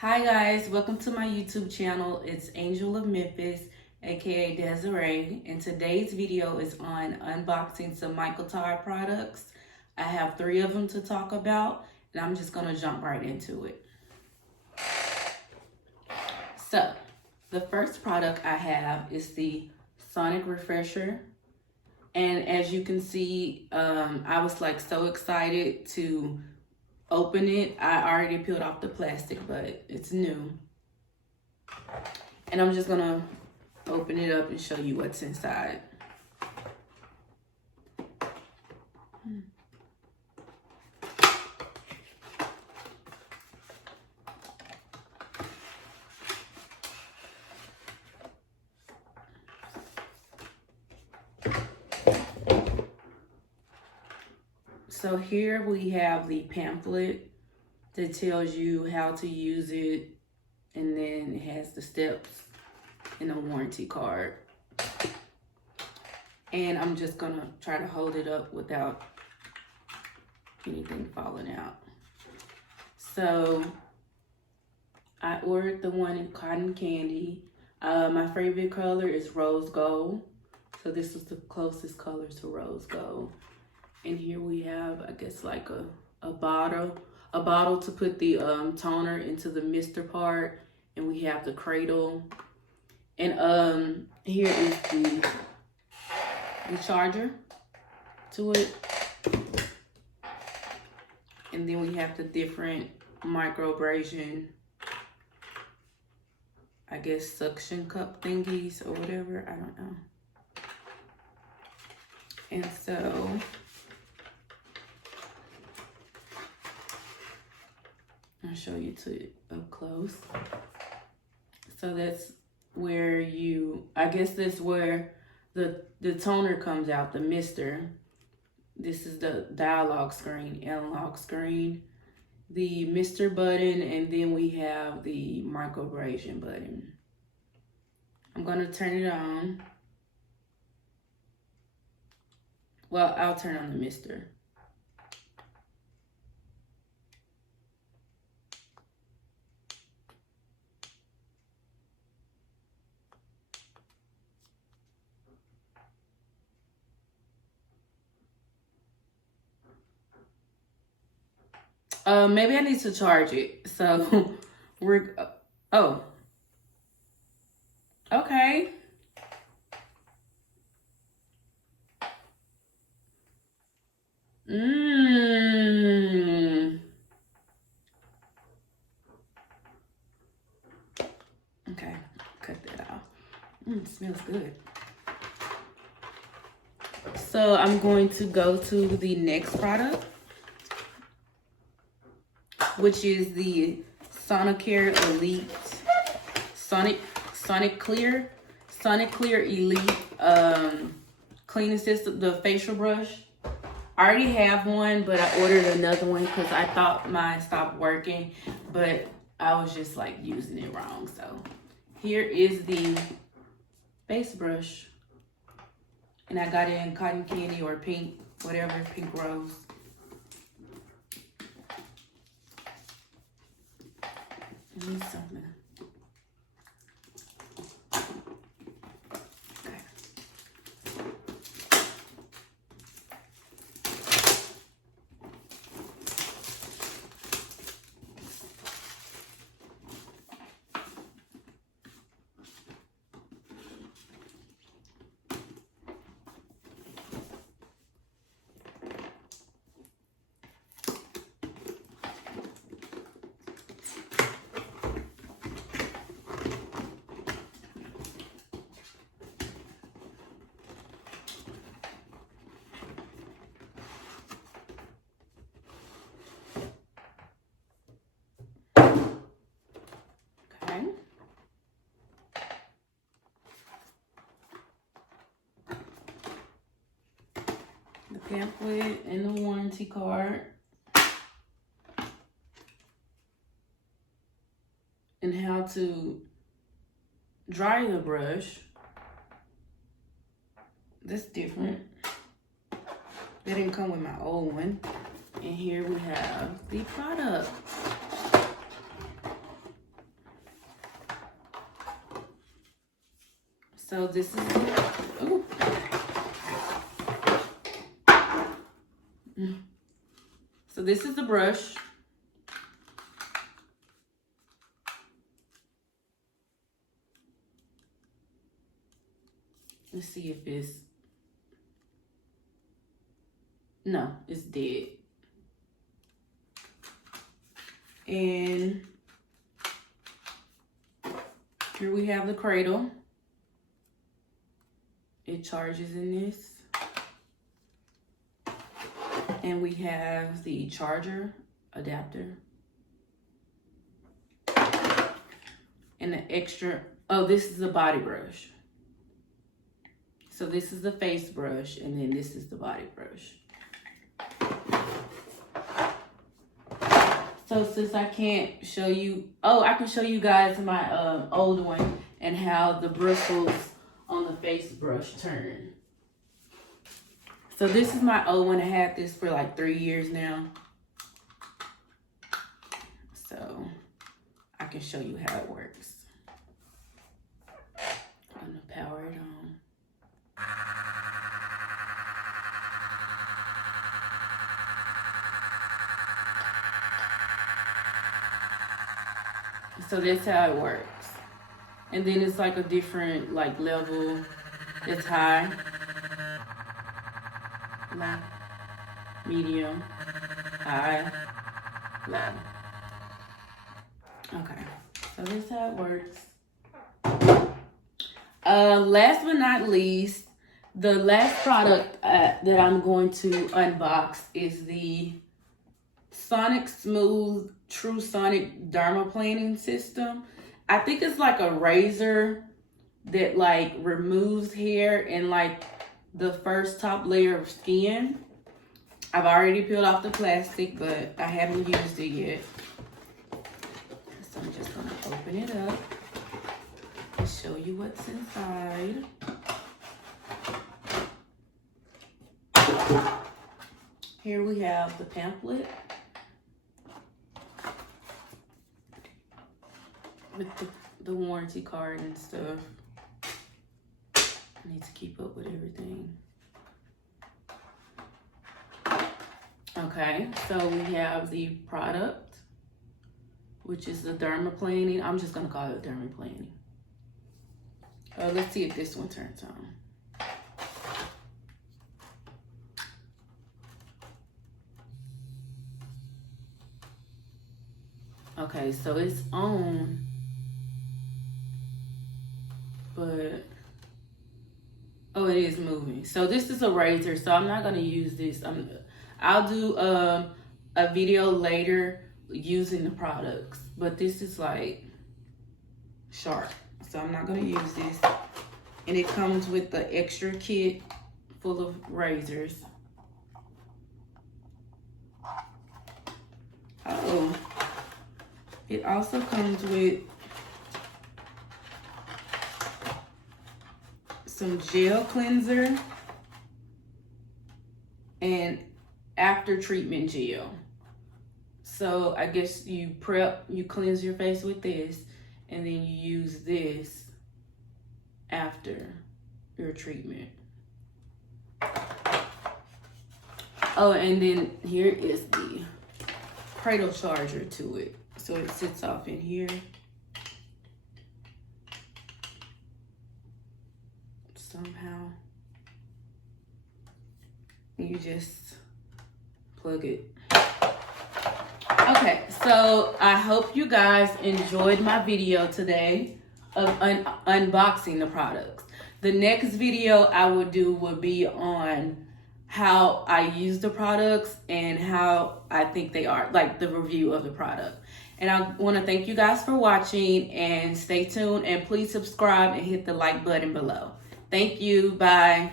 Hi guys, welcome to my YouTube channel. It's Angel of Memphis, aka Desiree, and today's video is on unboxing some Todd products. I have 3 of them to talk about, and I'm just gonna jump right into it. So, the first product I have is the Sonic Refresher. And as you can see, I was like so excited to open it. I already peeled off the plastic, but it's new. And I'm just gonna open it up and show you what's inside. So here we have the pamphlet that tells you how to use it, and then it has the steps and a warranty card. And I'm just gonna try to hold it up without anything falling out. So I ordered the one in cotton candy. My favorite color is rose gold. So this is the closest color to rose gold. And here we have, I guess, like a bottle to put the toner into the mister part. And we have the cradle. And here is the charger to it. And then we have the different microabrasion, I guess, suction cup thingies or whatever. I don't know. And so I'll show you to up close. So that's where I guess that's where the toner comes out, the mister. This is the dialogue screen, analog screen, the mister button, and then we have the microabrasion button. I'm gonna turn it on. Well, I'll turn on the mister. Maybe I need to charge it. So oh, okay. Okay, cut that off. It smells good. So I'm going to go to the next product, which is the Soniclear Elite Soniclear Elite cleaning system, the facial brush. I already have one, but I ordered another one because I thought mine stopped working, but I was just like using it wrong. So here is the face brush, and I got it in cotton candy or pink, whatever, pink rose. Something. The pamphlet and the warranty card. And how to dry the brush. That's different. They didn't come with my old one. And here we have the product. So this is, ooh. So this is the brush. Let's see if it's, no, it's dead. And here we have the cradle. It charges in this. And we have the charger adapter. And the extra, oh, this is the body brush. So this is the face brush, and then this is the body brush. So since I can't show you, oh, I can show you guys my old one and how the bristles on the face brush turn. So this is my old one. I had this for like 3 years now. So I can show you how it works. I'm gonna power it on. So that's how it works. And then it's like a different like level. It's high, low, medium, high, low. Okay, so that's how it works. Last but not least, the last product that I'm going to unbox is the Sonicsmooth True Sonic Dermaplaning system. I think it's like a razor that like removes hair and like the first top layer of skin. I've already peeled off the plastic, but I haven't used it yet. So I'm just gonna open it up and show you what's inside. Here we have the pamphlet with the warranty card and stuff. I need to keep up with everything. Okay, so we have the product, which is the Dermaplaning. I'm just gonna call it Dermaplaning. Let's see if this one turns on. Okay, so it's on, but, oh, it is moving. So this is a razor, so I'm not gonna use this. I'll do a video later using the products, but this is like sharp, so I'm not gonna use this. And it comes with the extra kit full of razors. Oh, it also comes with some gel cleanser and after treatment gel. So I guess you cleanse your face with this, and then you use this after your treatment. Oh, and then here is the cradle charger to it. So it sits off in here. Somehow. You just plug it. Okay, so I hope you guys enjoyed my video today of unboxing the products. The next video I would do would be on how I use the products and how I think they are, like the review of the product. And I want to thank you guys for watching, and stay tuned, and please subscribe and hit the like button below. Thank you. Bye.